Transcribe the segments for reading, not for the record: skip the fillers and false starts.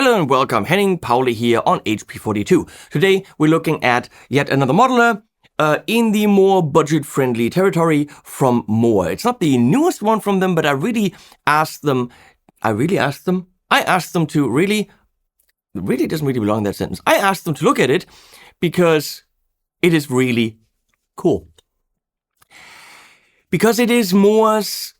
Hello and welcome, Henning Pauli here on HP42. Today we're looking at yet another modeler in the more budget-friendly territory from Mooer. It's not the newest one from them, but I asked them to really doesn't really belong in that sentence. I asked them to look at it because it is really cool. Because it is Mooer's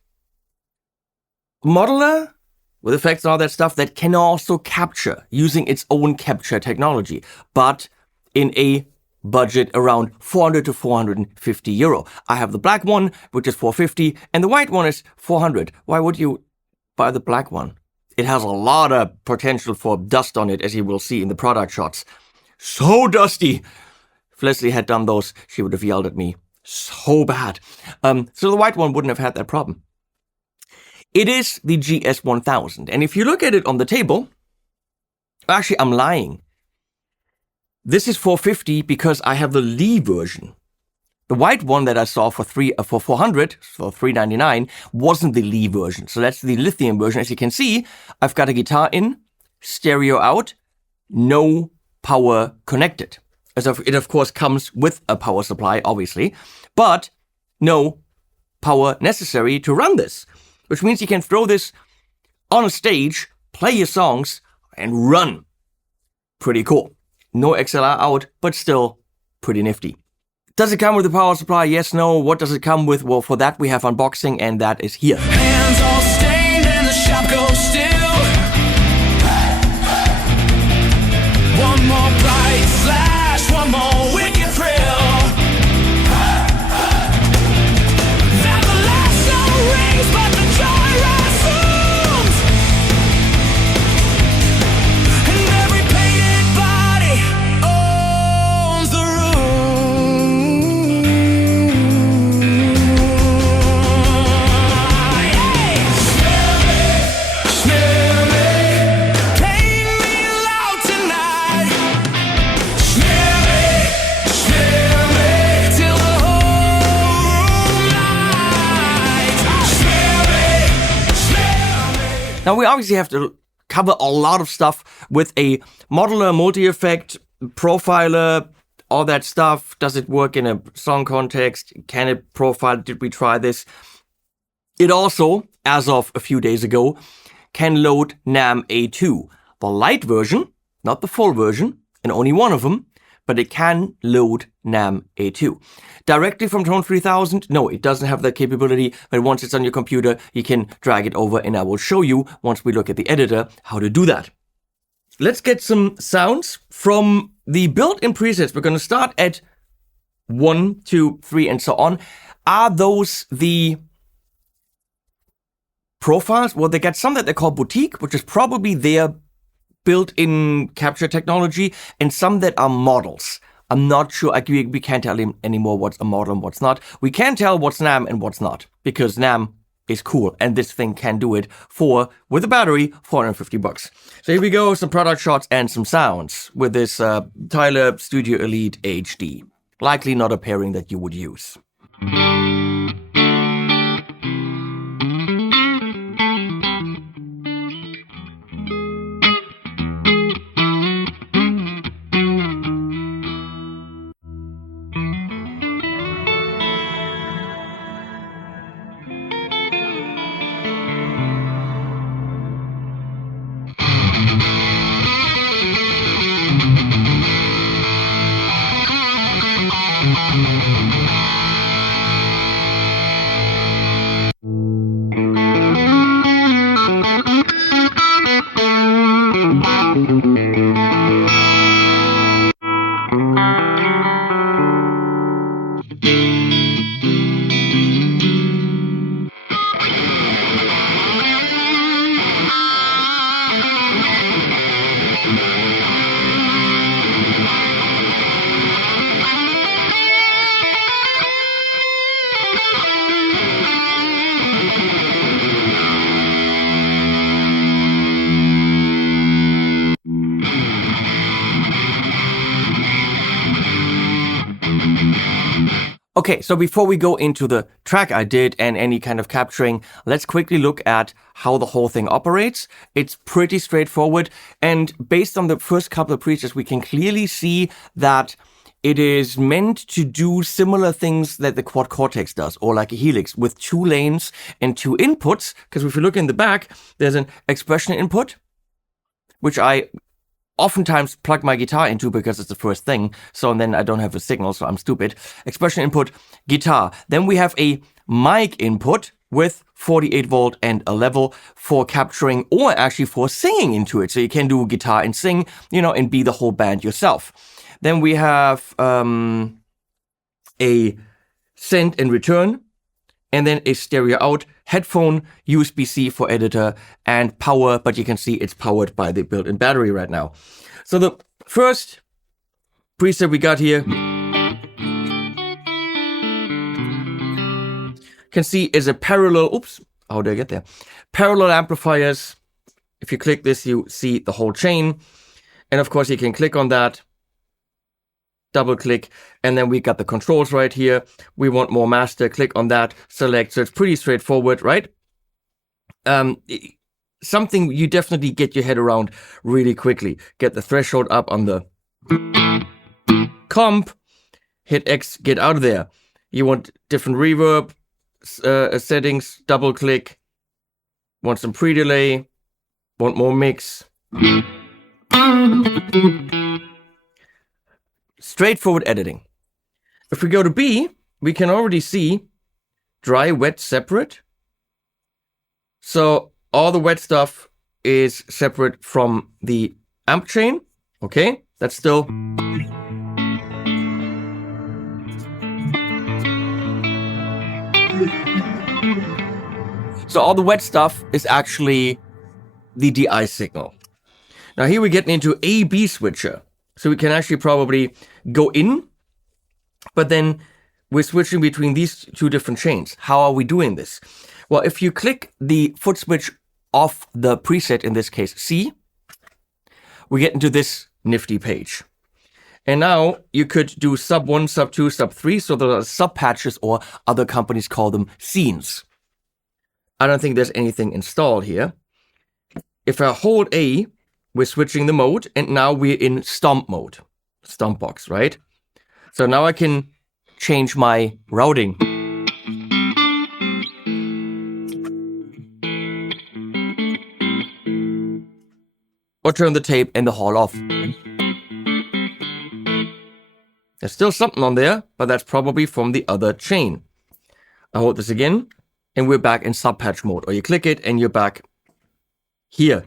modeler with effects and all that stuff that can also capture using its own capture technology, but in a budget around 400 to 450 euro. I have the black one, which is 450, and the white one is 400. Why would you buy the black one? It has a lot of potential for dust on it, as you will see in the product shots. So dusty! If Leslie had done those, she would have yelled at me so bad. So the white one wouldn't have had that problem. It is the GS1000, and if you look at it on the table, actually I'm lying. This is 450 because I have the Li version. The white one that I saw for 400, for 399, wasn't the Li version. So that's the lithium version. As you can see, I've got a guitar in, stereo out, no power connected. It of course comes with a power supply, obviously, but no power necessary to run this. Which means you can throw this on a stage, play your songs, and run. Pretty cool. No XLR out, but still pretty nifty. Does it come with a power supply? Yes, no. What does it come with? Well, for that we have unboxing, and that is here. Hands all stained and the shop goes still. One more bright flash, one more wicked thrill. That the last bell rings, but the joy resumes. And every painted body owns the room. Hey! Smear me, paint me loud tonight. Smear me, till the whole room lights. Smear me. Now we obviously have to cover a lot of stuff with a modeler, multi-effect, profiler, all that stuff. Does it work in a song context? Can it profile? Did we try this? It also, as of a few days ago, can load NAM A2. The Lite version, not the full version, and only one of them, but it can load NAM A2. Directly from Tone 3000, no, it doesn't have that capability, but once it's on your computer, you can drag it over, and I will show you, once we look at the editor, how to do that. Let's get some sounds from the built-in presets. We're going to start at 1, 2, 3, and so on. Are those the profiles? Well, they got some that they call boutique, which is probably their built-in capture technology, and some that are models. I'm not sure, we can't tell anymore what's a model and what's not. We can tell what's NAM and what's not, because NAM is cool, and this thing can do it for, with a battery, 450 bucks. So here we go, some product shots and some sounds with this Tyler Studio Elite HD. Likely not a pairing that you would use. Okay, so before we go into the track I did and any kind of capturing, let's quickly look at how the whole thing operates. It's pretty straightforward, and based on the first couple of presets, we can clearly see that it is meant to do similar things that the Quad Cortex does, or like a Helix, with 2 lanes and 2 inputs, because if you look in the back, there's an expression input, which I oftentimes plug my guitar into because it's the first thing, so and then I don't have a signal, so I'm stupid. Expression input, guitar. Then we have a mic input with 48 volt and a level for capturing or actually for singing into it. So you can do guitar and sing, you know, and be the whole band yourself. Then we have a send and return, and then a stereo out, headphone, USB-C for editor, and power, but you can see it's powered by the built-in battery right now. So the first preset we got here, can see is a parallel, oops, how did I get there? Parallel amplifiers. If you click this, you see the whole chain. And of course you can click on that, double click, and then we got the controls right here. We want more master, click on that, select. So it's pretty straightforward, right? Something you definitely get your head around really quickly. Get the threshold up on the comp, hit X, get out of there. You want different reverb settings, double click. Want some pre-delay, want more mix. Straightforward editing. If we go to B, we can already see dry, wet, separate. So all the wet stuff is separate from the amp chain. Okay, that's still. So all the wet stuff is actually the DI signal. Now here we're getting into A-B switcher. So we can actually probably go in, but then we're switching between these 2 different chains. How are we doing this? Well, if you click the foot switch off the preset, in this case C, we get into this nifty page. And now you could do sub 1, sub 2, sub 3. So there are sub patches, or other companies call them scenes. I don't think there's anything installed here. If I hold A, we're switching the mode, and now we're in stomp mode. Stomp box, right? So now I can change my routing. Or turn the tape and the hall off. There's still something on there, but that's probably from the other chain. I hold this again, and we're back in sub patch mode. Or you click it, and you're back here.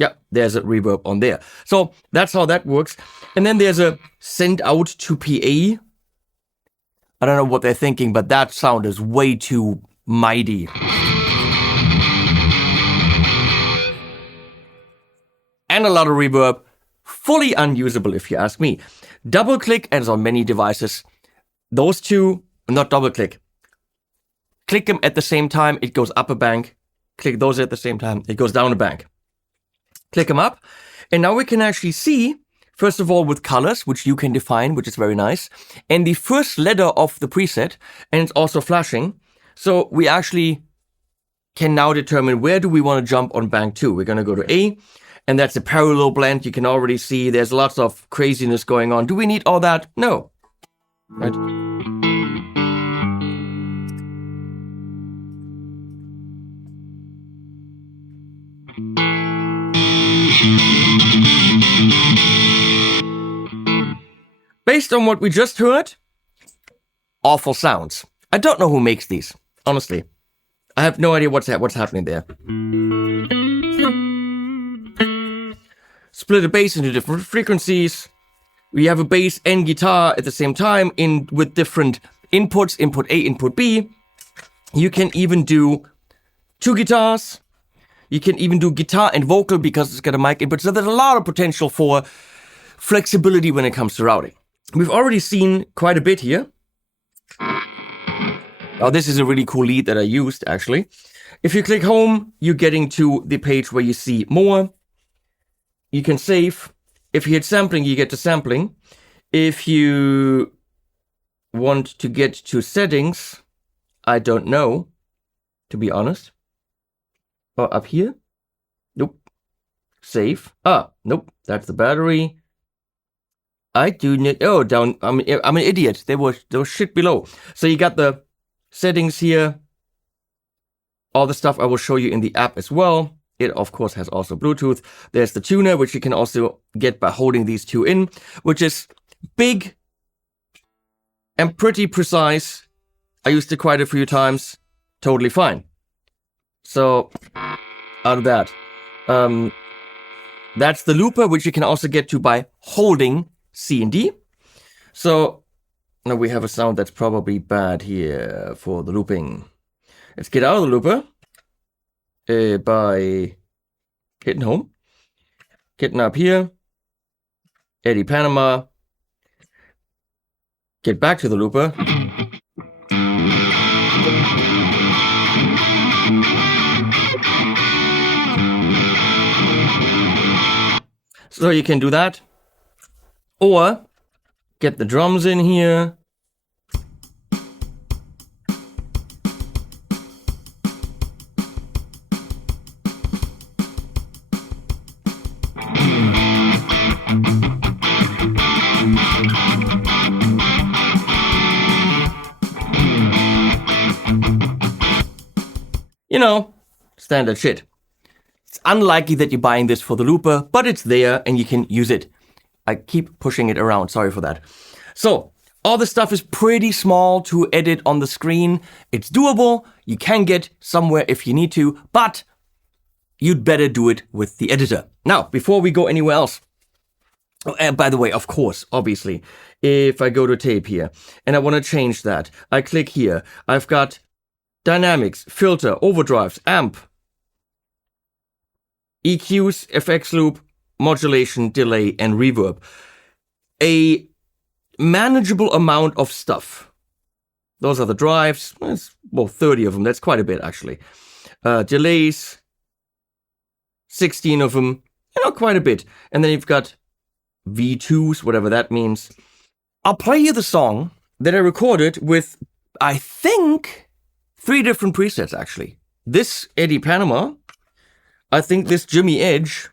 Yeah, there's a reverb on there. So that's how that works. And then there's a send out to PA. I don't know what they're thinking, but that sound is way too mighty. And a lot of reverb. Fully unusable if you ask me. Double click, and it's on many devices. Those 2, not double click. Click them at the same time, it goes up a bank. Click those at the same time, it goes down a bank. Click them up, and now we can actually see, first of all, with colors, which you can define, which is very nice, and the first letter of the preset, and it's also flashing. So we actually can now determine where do we want to jump on bank 2. We're going to go to A, and that's a parallel blend. You can already see there's lots of craziness going on. Do we need all that? No. Right? Based on what we just heard, awful sounds. I don't know who makes these, honestly. I have no idea what's happening there. Split a bass into different frequencies. We have a bass and guitar at the same time with different inputs, input A, input B. You can even do 2 guitars. You can even do guitar and vocal because it's got a mic input. So there's a lot of potential for flexibility when it comes to routing. We've already seen quite a bit here. Oh, this is a really cool lead that I used, actually. If you click home, you're getting to the page where you see more. You can save. If you hit sampling, you get to sampling. If you want to get to settings, I don't know, to be honest. Or up here? Nope. Save. Nope. That's the battery. I do need. Oh, down. I'm an idiot. There was shit below. So you got the settings here. All the stuff I will show you in the app as well. It, of course, has also Bluetooth. There's the tuner, which you can also get by holding these two in, which is big and pretty precise. I used it quite a few times. Totally fine. So, out of that. That's the looper, which you can also get to by holding C and D. So, now we have a sound that's probably bad here for the looping. Let's get out of the looper by hitting home. Getting up here. Eddie Panama. Get back to the looper. So you can do that. Or get the drums in here. You know, standard shit. It's unlikely that you're buying this for the looper, but it's there and you can use it. I keep pushing it around, sorry for that. So, all the stuff is pretty small to edit on the screen. It's doable, you can get somewhere if you need to, but you'd better do it with the editor. Now, before we go anywhere else, by the way, of course, obviously, if I go to tape here and I want to change that, I click here. I've got dynamics, filter, overdrives, amp, EQs, FX loop, modulation, delay, and reverb. A manageable amount of stuff. Those are the drives. Well, 30 of them. That's quite a bit, actually. Delays, 16 of them. You know, quite a bit. And then you've got V2s, whatever that means. I'll play you the song that I recorded with, I think, 3 different presets, actually. This Eddie Panama. I think this Jimmy Edge.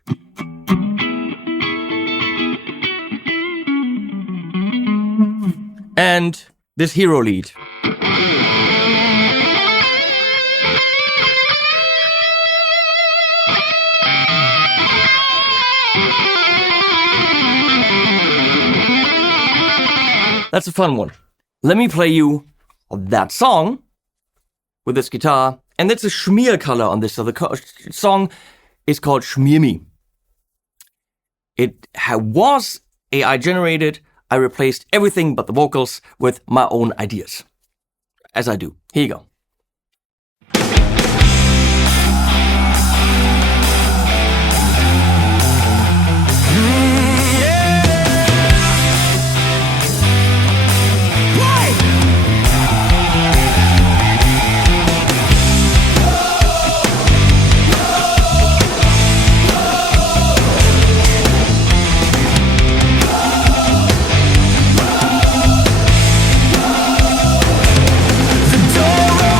And this hero lead. That's a fun one. Let me play you that song with this guitar. And that's a Shmear color on this. So the song is called Shmear Me. It was AI generated. I replaced everything but the vocals with my own ideas. As I do. Here you go. The door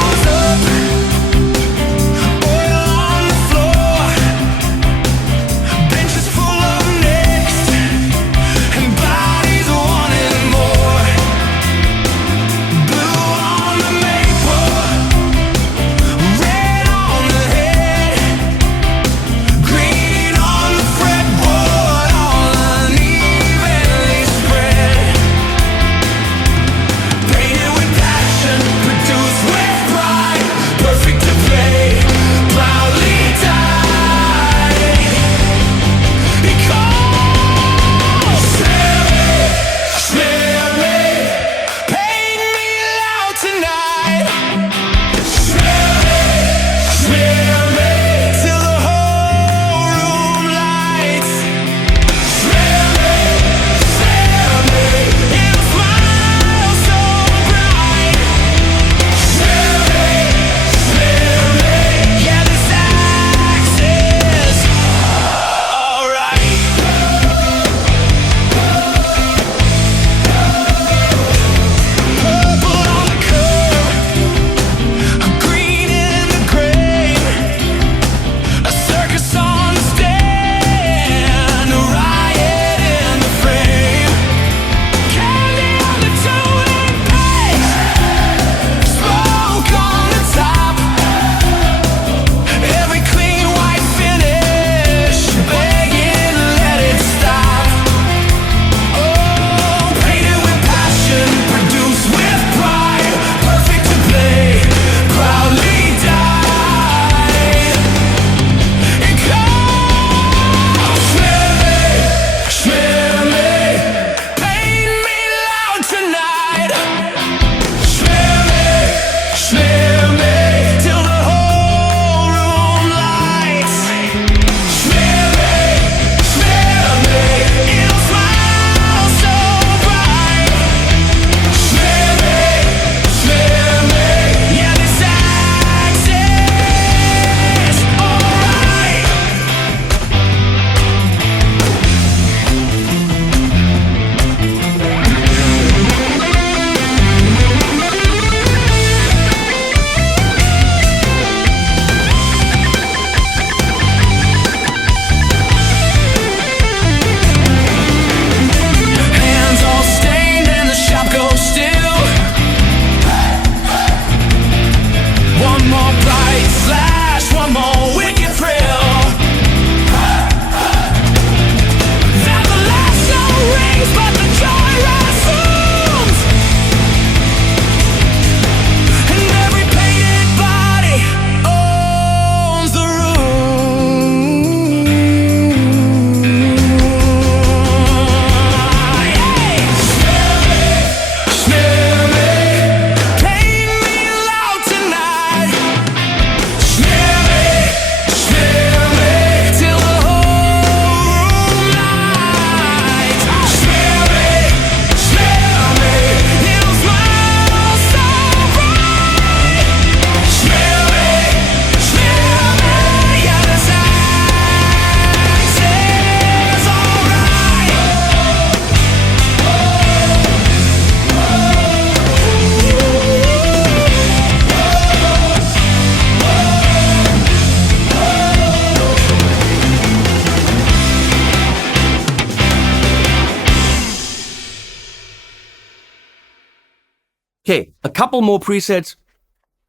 Okay, a couple more presets.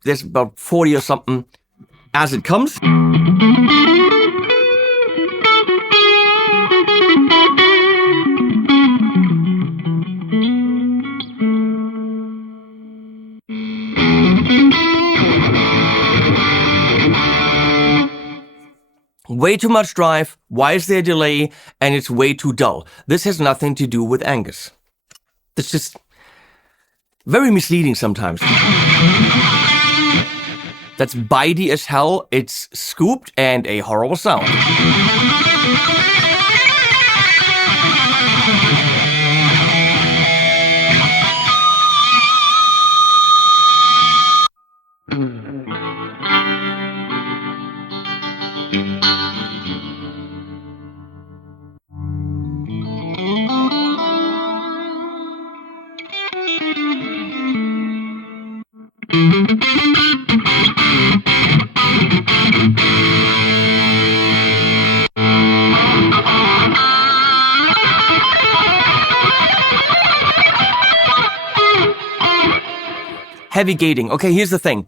There's about 40 or something as it comes. Way too much drive, why is there a delay, and it's way too dull. This has nothing to do with Angus. It's just very misleading sometimes. That's bitey as hell, it's scooped, and a horrible sound. Heavy gating. Okay, here's the thing.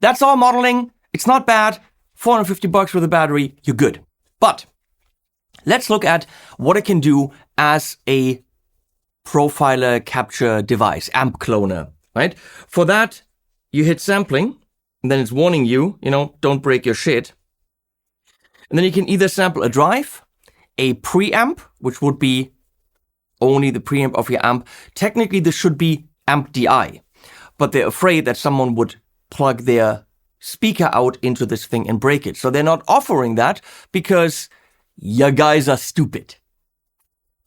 That's all modeling. It's not bad. $450 with a battery, you're good. But let's look at what it can do as a profiler capture device, amp cloner, right? For that, you hit sampling, and then it's warning you, don't break your shit. And then you can either sample a drive, a preamp, which would be only the preamp of your amp. Technically, this should be amp DI, but they're afraid that someone would plug their speaker out into this thing and break it. So they're not offering that because you guys are stupid,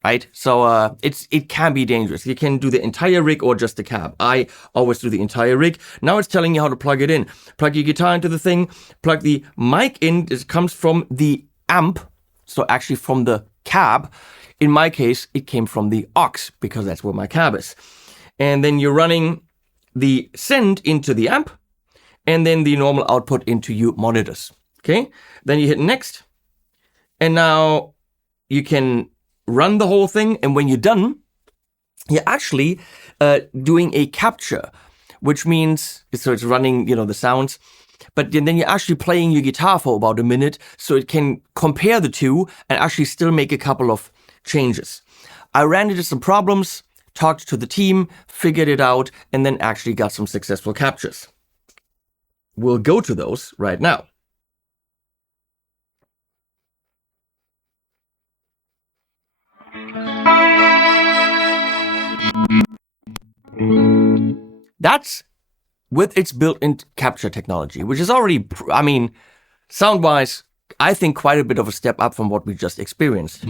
right? So it can be dangerous. You can do the entire rig or just the cab. I always do the entire rig. Now it's telling you how to plug it in. Plug your guitar into the thing, plug the mic in. This comes from the amp, so actually from the cab. In my case, it came from the aux because that's where my cab is. And then you're running the send into the amp, and then the normal output into your monitors. Okay, then you hit next, and now you can run the whole thing. And when you're done, you're actually doing a capture, which means so it's running, the sounds, but then you're actually playing your guitar for about a minute, so it can compare the two and actually still make a couple of changes. I ran into some problems, talked to the team, figured it out, and then actually got some successful captures. We'll go to those right now. That's with its built-in capture technology, which is already, sound-wise, I think quite a bit of a step up from what we just experienced.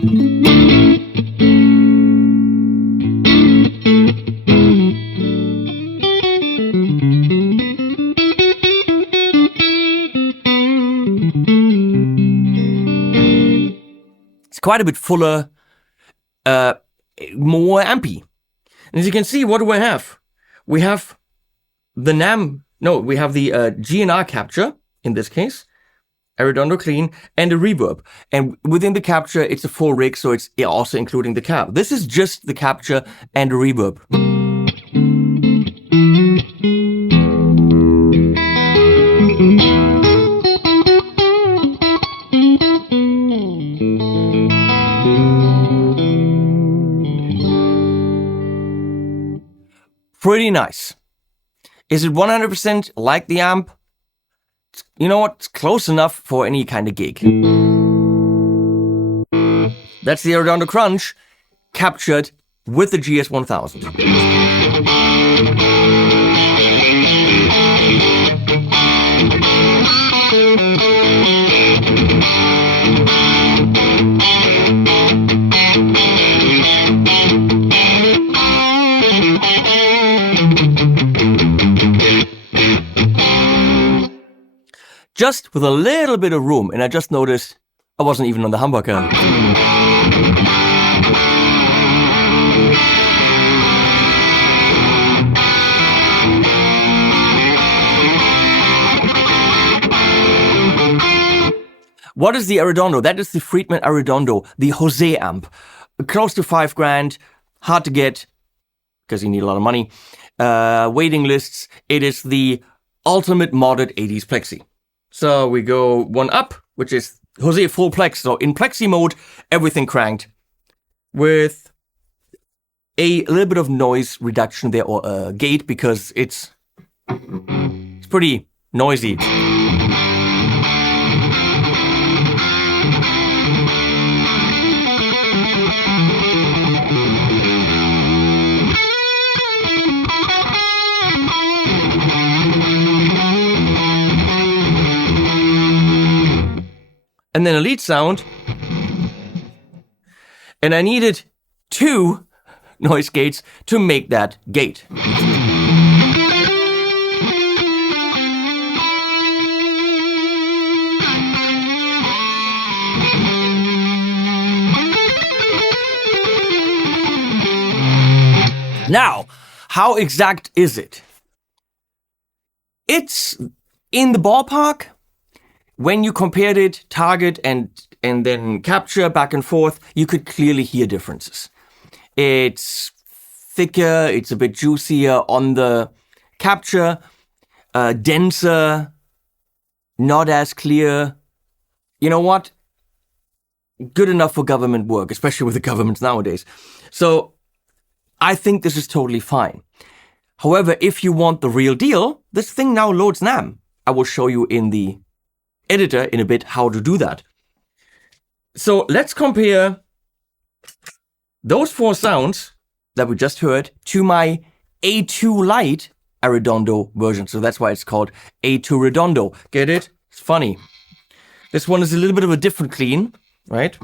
It's quite a bit fuller, more ampy. And as you can see, what do I have? We have the we have the GNR capture, in this case, a redondo clean, and a reverb. And within the capture, it's a full rig, so it's also including the cab. This is just the capture and a reverb. Pretty nice. Is it 100% like the amp? You know what? It's close enough for any kind of gig. That's the Redondo Crunch captured with the GS1000. Just with a little bit of room, and I just noticed I wasn't even on the humbucker. What is the Arredondo? That is the Friedman Arredondo, the Jose amp. Close to $5,000, hard to get, because you need a lot of money. Waiting lists. It is the ultimate modded 80s Plexi. So we go one up, which is Jose full Plex. So in Plexi mode, everything cranked with a little bit of noise reduction there, or gate, because it's pretty noisy. And then a lead sound. And I needed 2 noise gates to make that gate. Now, how exact is it? It's in the ballpark. When you compared it, target and then capture back and forth, you could clearly hear differences. It's thicker, it's a bit juicier on the capture, denser, not as clear. You know what? Good enough for government work, especially with the governments nowadays. So I think this is totally fine. However, if you want the real deal, this thing now loads NAM. I will show you in the editor in a bit how to do that. So let's compare those 4 sounds that we just heard to my A2 Lite Arredondo version. So that's why it's called A2 Redondo. Get it? It's funny. This one is a little bit of a different clean, right?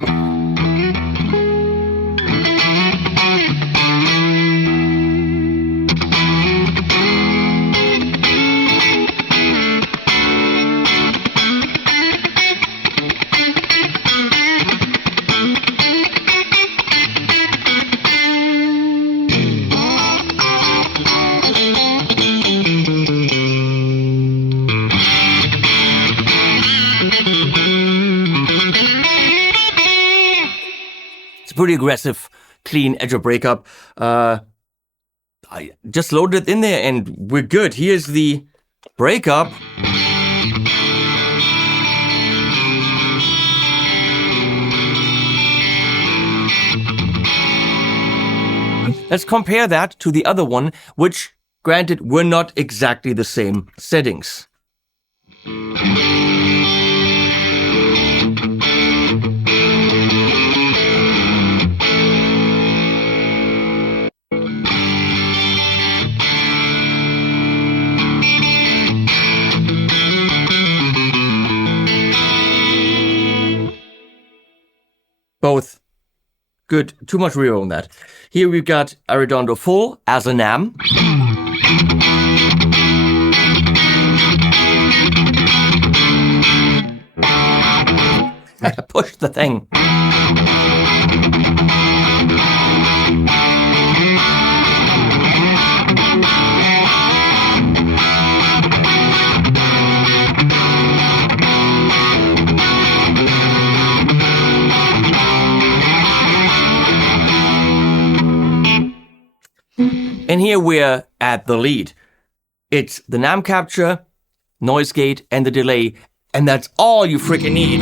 Pretty aggressive, clean edge of breakup. I just loaded it in there and we're good. Here's the breakup. Let's compare that to the other one, which, granted, were not exactly the same settings. Both good. Too much reverb on that. Here we've got Arredondo full as a NAM. Push the thing. And here we're at the lead. It's the NAM capture, noise gate, and the delay, and that's all you freaking need.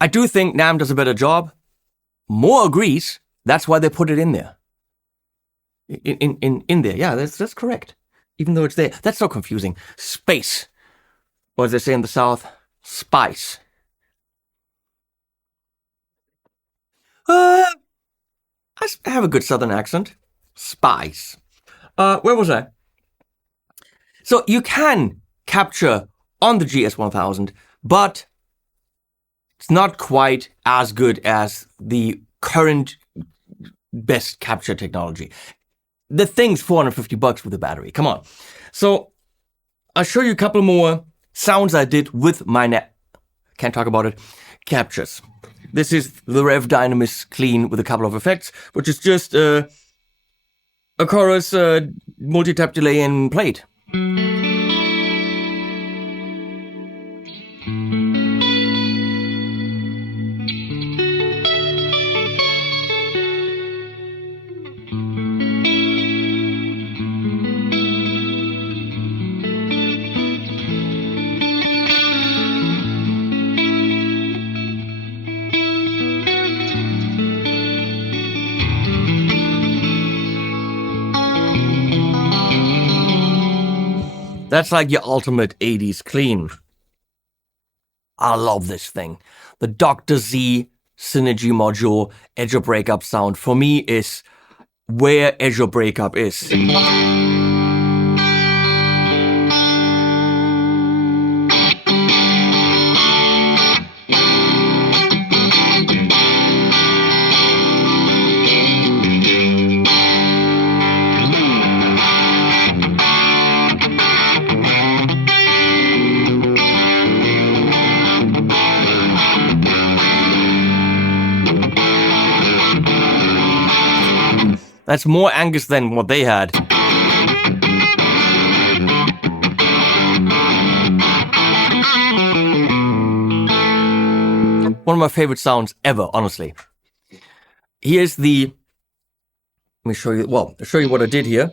I do think NAM does a better job. Mooer agrees. That's why they put it in there. In there. Yeah, that's correct. Even though it's there. That's so confusing. Space. Or as they say in the South, spice. I have a good Southern accent. Spice. Where was I? So you can capture on the GS1000, but it's not quite as good as the current best capture technology. The thing's $450 with a battery. Come on. So I'll show you a couple more sounds I did with my can't talk about it. Captures. This is the Rev Dynamis Clean with a couple of effects, which is just a chorus, multi-tap delay and plate. That's like your ultimate 80s clean. I love this thing. The Dr. Z Synergy module Edge of Breakup sound for me is where Edge of Breakup is. That's more Angus than what they had. One of my favorite sounds ever, honestly. Here's the... Let me show you... Well, I'll show you what I did here.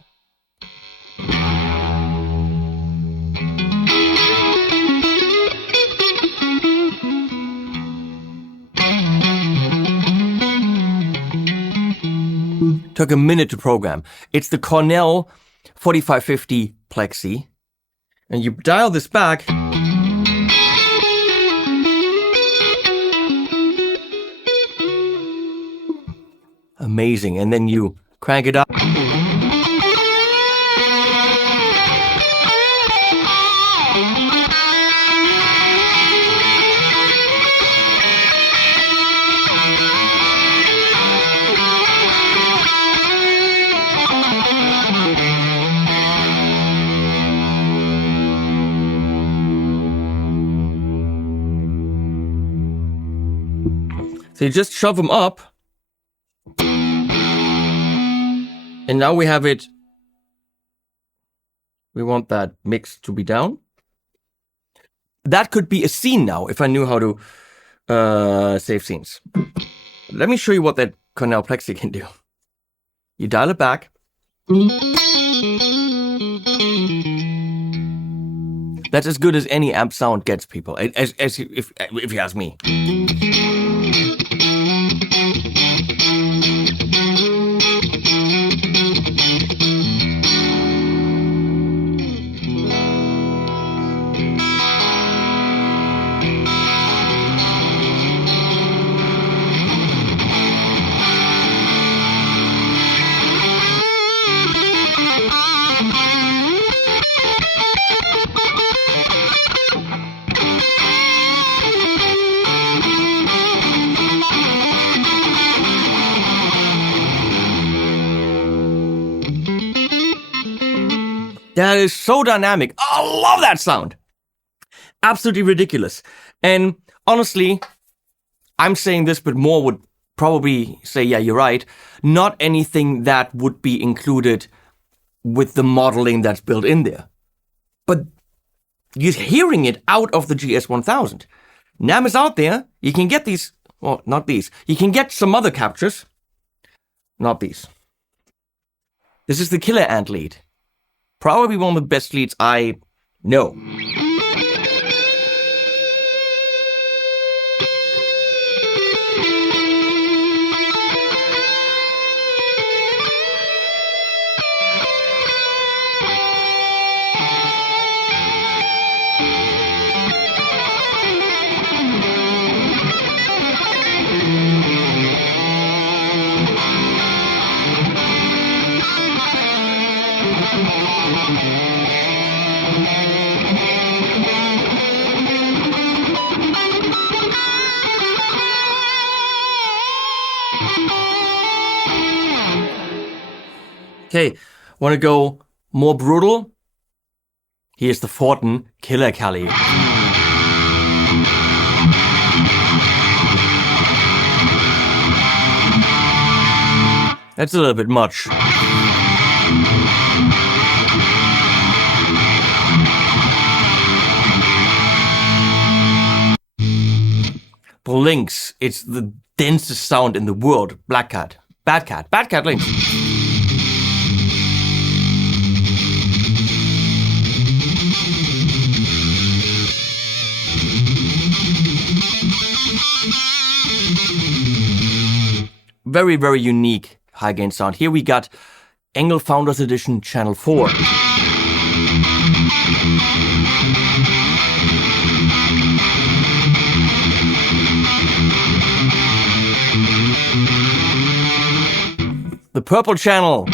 Took a minute to program. It's the Cornell 4550 Plexi. And you dial this back. Amazing. And then you crank it up. So you just shove them up. And now we have it. We want that mix to be down. That could be a scene now if I knew how to save scenes. Let me show you what that Cornell Plexi can do. You dial it back. That's as good as any amp sound gets, people. If you ask me. That is so dynamic. I love that sound. Absolutely ridiculous. And honestly, I'm saying this, but Mooer would probably say, yeah, you're right. Not anything that would be included with the modeling that's built in there. But you're hearing it out of the GS1000. NAM is out there. You can get these. Well, not these. You can get some other captures. Not these. This is the Killer Ant lead. Probably one of the best leads I know. Okay, want to go more brutal? Here's the Fortin Killer Kelly. That's a little bit much. Lynx, it's the densest sound in the world. Black Cat. Bad Cat. Bad Cat Lynx. Very, very unique high gain sound. Here we got Engel Founders Edition Channel 4. The purple channel.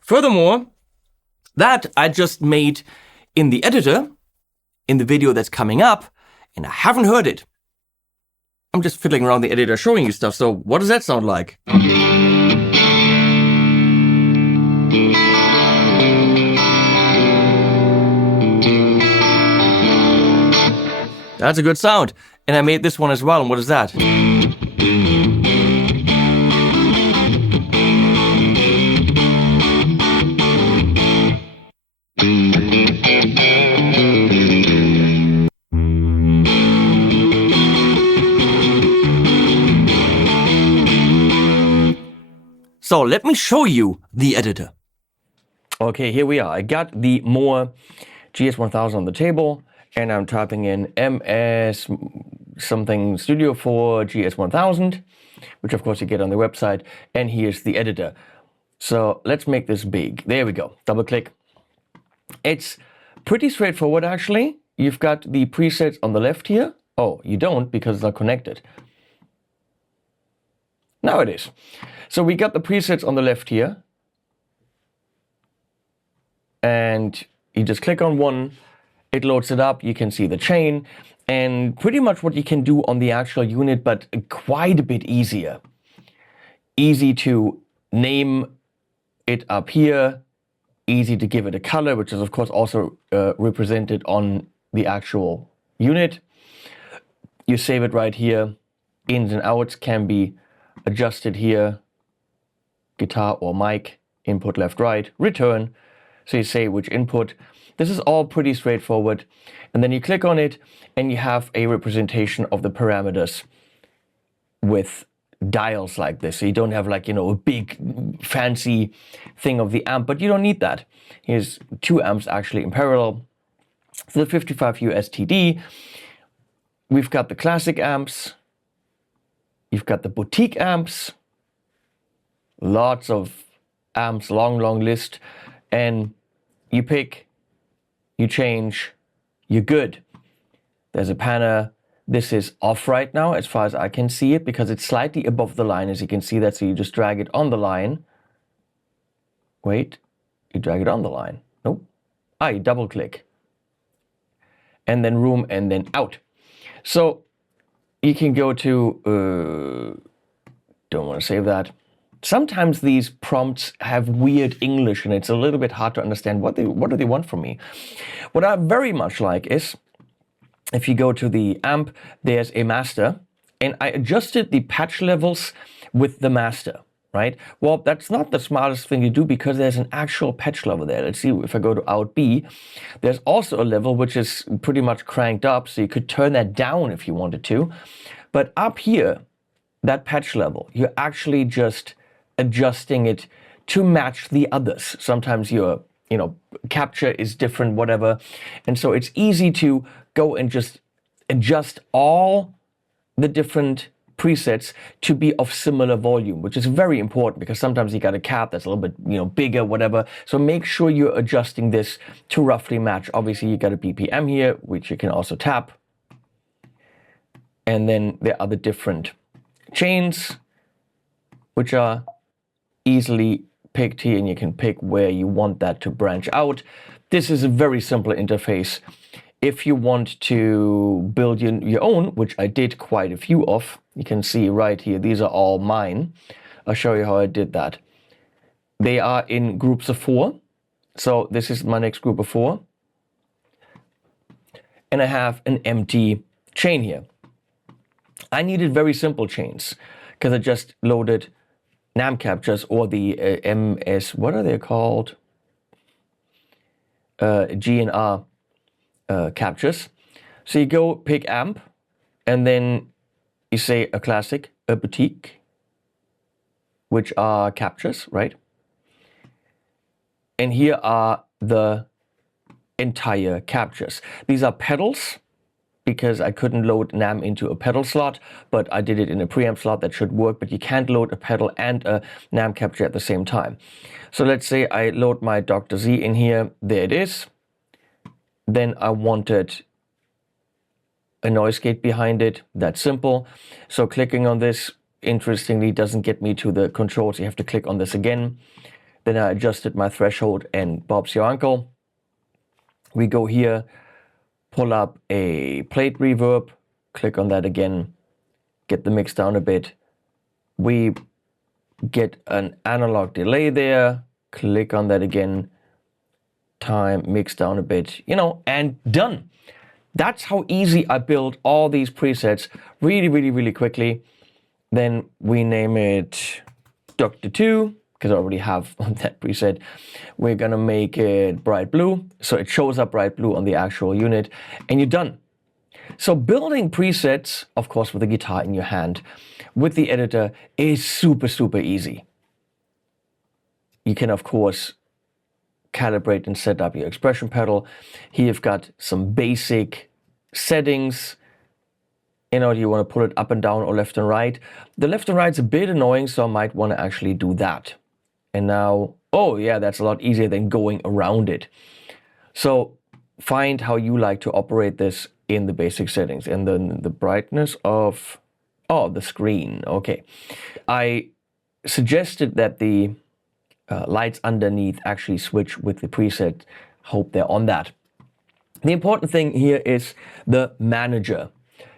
Furthermore, that I just made in the editor, in the video that's coming up, and I haven't heard it. I'm just fiddling around the editor showing you stuff, so what does that sound like? That's a good sound. And I made this one as well, and what is that? So let me show you the editor. Okay, here we are. I got the Mooer GS1000 on the table, and I'm typing in MS something Studio 4 GS1000, which of course you get on the website, and here's the editor. So let's make this big. There we go. Double click. It's pretty straightforward actually. You've got the presets on the left here. Oh, you don't because it's not connected. Now it is. So we got the presets on the left here. And you just click on one, it loads it up, you can see the chain, and pretty much what you can do on the actual unit, but quite a bit easier. Easy to name it up here, easy to give it a color, which is of course also represented on the actual unit. You save it right here. Ins and outs can be adjusted here. Guitar or mic, input left, right, return. So you say which input. This is all pretty straightforward. And then you click on it and you have a representation of the parameters with dials like this. So you don't have like, a big fancy thing of the amp, but you don't need that. Here's 2 amps actually in parallel. So the 55U STD. We've got the classic amps. You've got the boutique amps. Lots of amps, long list. And you pick, you change, you're good. There's a panner. This is off right now as far as I can see it because it's slightly above the line, as you can see that. So you just drag it on the line. Wait, you drag it on the line. Nope. You double click. And then room and then out. So you can go to, don't want to save that. Sometimes these prompts have weird English and it's a little bit hard to understand what do they want from me. What I very much like is, if you go to the amp, there's a master, and I adjusted the patch levels with the master, right? Well, that's not the smartest thing to do because there's an actual patch level there. Let's see if I go to out B, there's also a level which is pretty much cranked up, so you could turn that down if you wanted to. But up here, that patch level, you're actually just adjusting it to match the others. Sometimes your capture is different, whatever. And so it's easy to go and just adjust all the different presets to be of similar volume, which is very important because sometimes you got a cap that's a little bit bigger, whatever. So make sure you're adjusting this to roughly match. Obviously you got a BPM here, which you can also tap. And then there are the different chains, which are easily picked here, and you can pick where you want that to branch out. This is a very simple interface. If you want to build your own, which I did quite a few of, you can see right here, these are all mine. I'll show you how I did that. They are in groups of 4. So this is my next group of 4. And I have an empty chain here. I needed very simple chains because I just loaded NAM captures or the MS, what are they called? GNR captures. So you go pick amp and then you say a classic, a boutique, which are captures, right? And here are the entire captures. These are pedals because I couldn't load NAM into a pedal slot, but I did it in a preamp slot that should work, but you can't load a pedal and a NAM capture at the same time. So let's say I load my Dr. Z in here, there it is. Then I wanted a noise gate behind it, that's simple. So clicking on this, interestingly, doesn't get me to the controls, you have to click on this again. Then I adjusted my threshold and Bob's your uncle. We go here, pull up a plate reverb, click on that again, get the mix down a bit. We get an analog delay there, click on that again, time, mix down a bit, and done. That's how easy I built all these presets really, really, really quickly. Then we name it Dr. 2, because I already have that preset. We're gonna make it bright blue, so it shows up bright blue on the actual unit, and you're done. So building presets, of course, with the guitar in your hand, with the editor, is super, super easy. You can, of course, calibrate and set up your expression pedal. Here you've got some basic settings. Do you want to pull it up and down or left and right? The left and right's a bit annoying, so I might want to actually do that. And now, oh yeah, that's a lot easier than going around it. So find how you like to operate this in the basic settings. And then the brightness of, the screen, okay. I suggested that the lights underneath actually switch with the preset. Hope they're on that. The important thing here is the manager.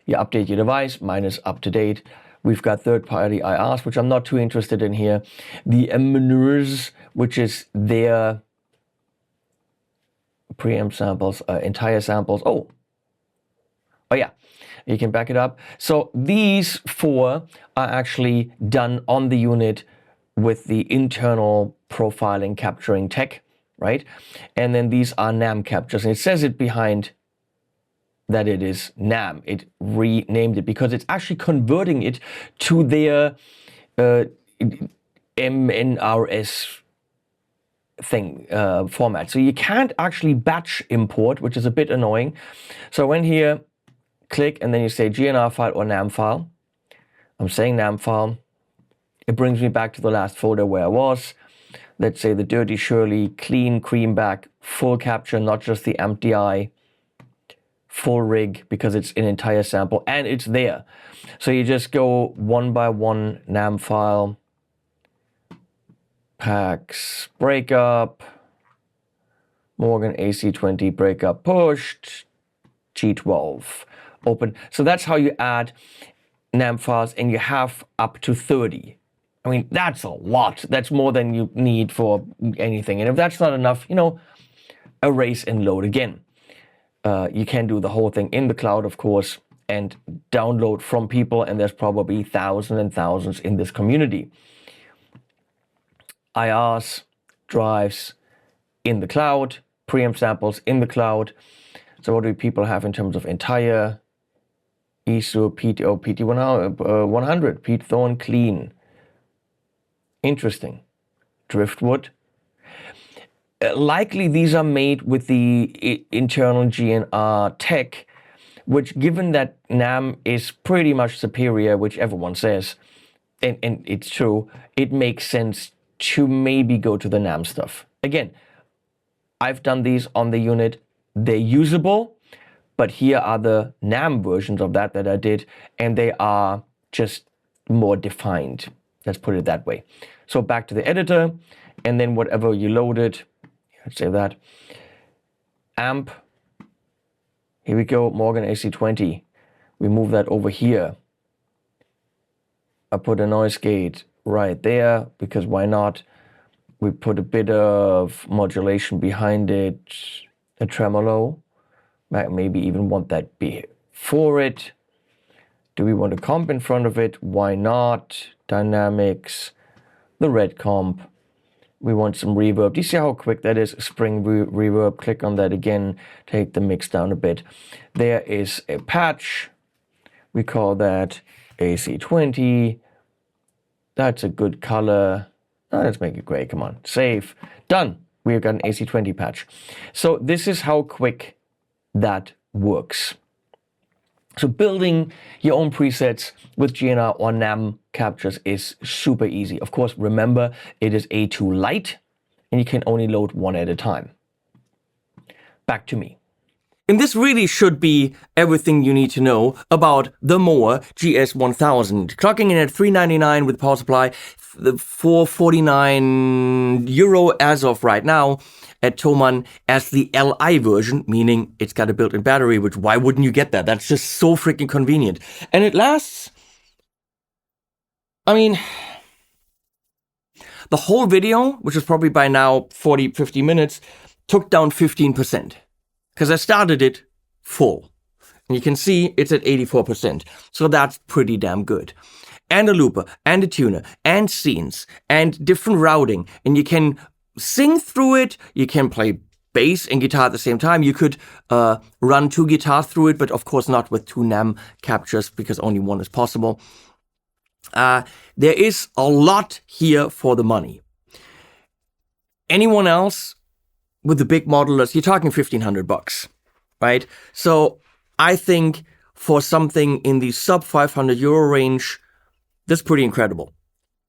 You update your device, mine is up to date. We've got third-party IRs, which I'm not too interested in here. The Mooers, which is their preamp samples, entire samples. Oh yeah, you can back it up. So these 4 are actually done on the unit with the internal profiling capturing tech, right? And then these are NAM captures, and it says it behind that it is NAM. It renamed it because it's actually converting it to their MNRS thing format. So you can't actually batch import, which is a bit annoying. So I went here, click, and then you say GNR file or NAM file. I'm saying NAM file. It brings me back to the last folder where I was. Let's say the Dirty Shirley, clean creamback, full capture, not just the empty eye. Full rig because it's an entire sample and it's there. So you just go one by one, NAM file, packs, breakup, Morgan AC20 breakup pushed, G12 open. So that's how you add NAM files, and you have up to 30. I mean, that's a lot. That's more than you need for anything. And if that's not enough, erase and load again. You can do the whole thing in the cloud, of course, and download from people, and there's probably thousands and thousands in this community. IRs, drives in the cloud, preamp samples in the cloud. So what do people have in terms of entire ESU, PTO, PT100, Pete Thorn, clean. Interesting. Driftwood. Likely these are made with the internal GNR tech, which, given that NAM is pretty much superior, which everyone says, and it's true, it makes sense to maybe go to the NAM stuff. Again, I've done these on the unit. They're usable, but here are the NAM versions of that I did, and they are just more defined. Let's put it that way. So back to the editor, and then whatever you loaded, let's say that, amp, Here we go, Morgan AC20. We move that over here. I put a noise gate right there, because why not? We put a bit of modulation behind it, a tremolo. Maybe even want that before it. Do we want a comp in front of it? Why not? Dynamics, the red comp. We want some reverb. Do you see how quick that is? Spring reverb. Click on that again. Take the mix down a bit. There is a patch. We call that AC20. That's a good color. Oh, let's make it gray. Come on. Save. Done. We've got an AC20 patch. So this is how quick that works. So building your own presets with GNR or NAM captures is super easy. Of course, remember, it is A2 Lite, and you can only load one at a time. Back to me. And this really should be everything you need to know about the Mooer GS1000. Clocking in at $399 with power supply, €449 as of right now at Thomann as the Li version, meaning it's got a built-in battery, which why wouldn't you get that? That's just so freaking convenient. And it lasts, I mean, the whole video, which is probably by now 40, 50 minutes, took down 15%. Because I started it full. And you can see it's at 84%. So that's pretty damn good. And a looper, and a tuner, and scenes, and different routing. And you can sing through it. You can play bass and guitar at the same time. You could run 2 guitars through it, but of course not with 2 NAM captures, because only one is possible. There is a lot here for the money. Anyone else with the big modelers, you're talking $1,500, right? So I think for something in the sub €500 range, that's pretty incredible.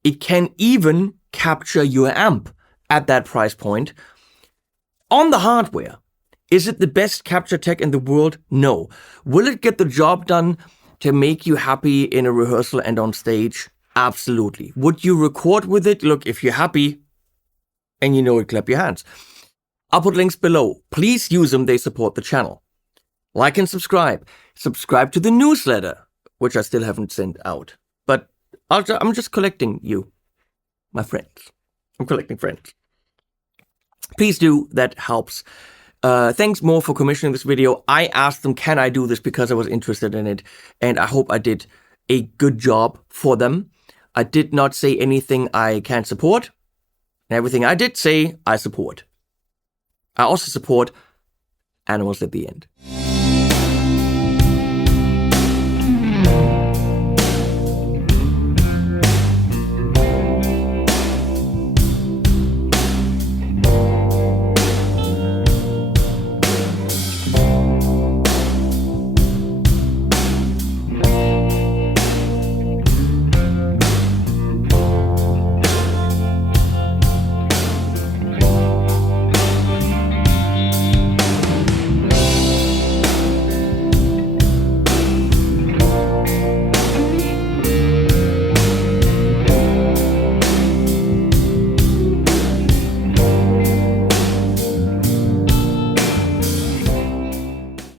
It can even capture your amp at that price point. On the hardware, is it the best capture tech in the world? No. Will it get the job done to make you happy in a rehearsal and on stage? Absolutely. Would you record with it? Look, if you're happy and you know it, clap your hands. I'll put links below. Please use them, they support the channel. Like and subscribe. Subscribe to the newsletter, which I still haven't sent out. But I'm just collecting you, my friends. I'm collecting friends. Please do, that helps. Thanks Mooer for commissioning this video. I asked them, can I do this, because I was interested in it. And I hope I did a good job for them. I did not say anything I can't support. And everything I did say, I support. I also support animals at the end.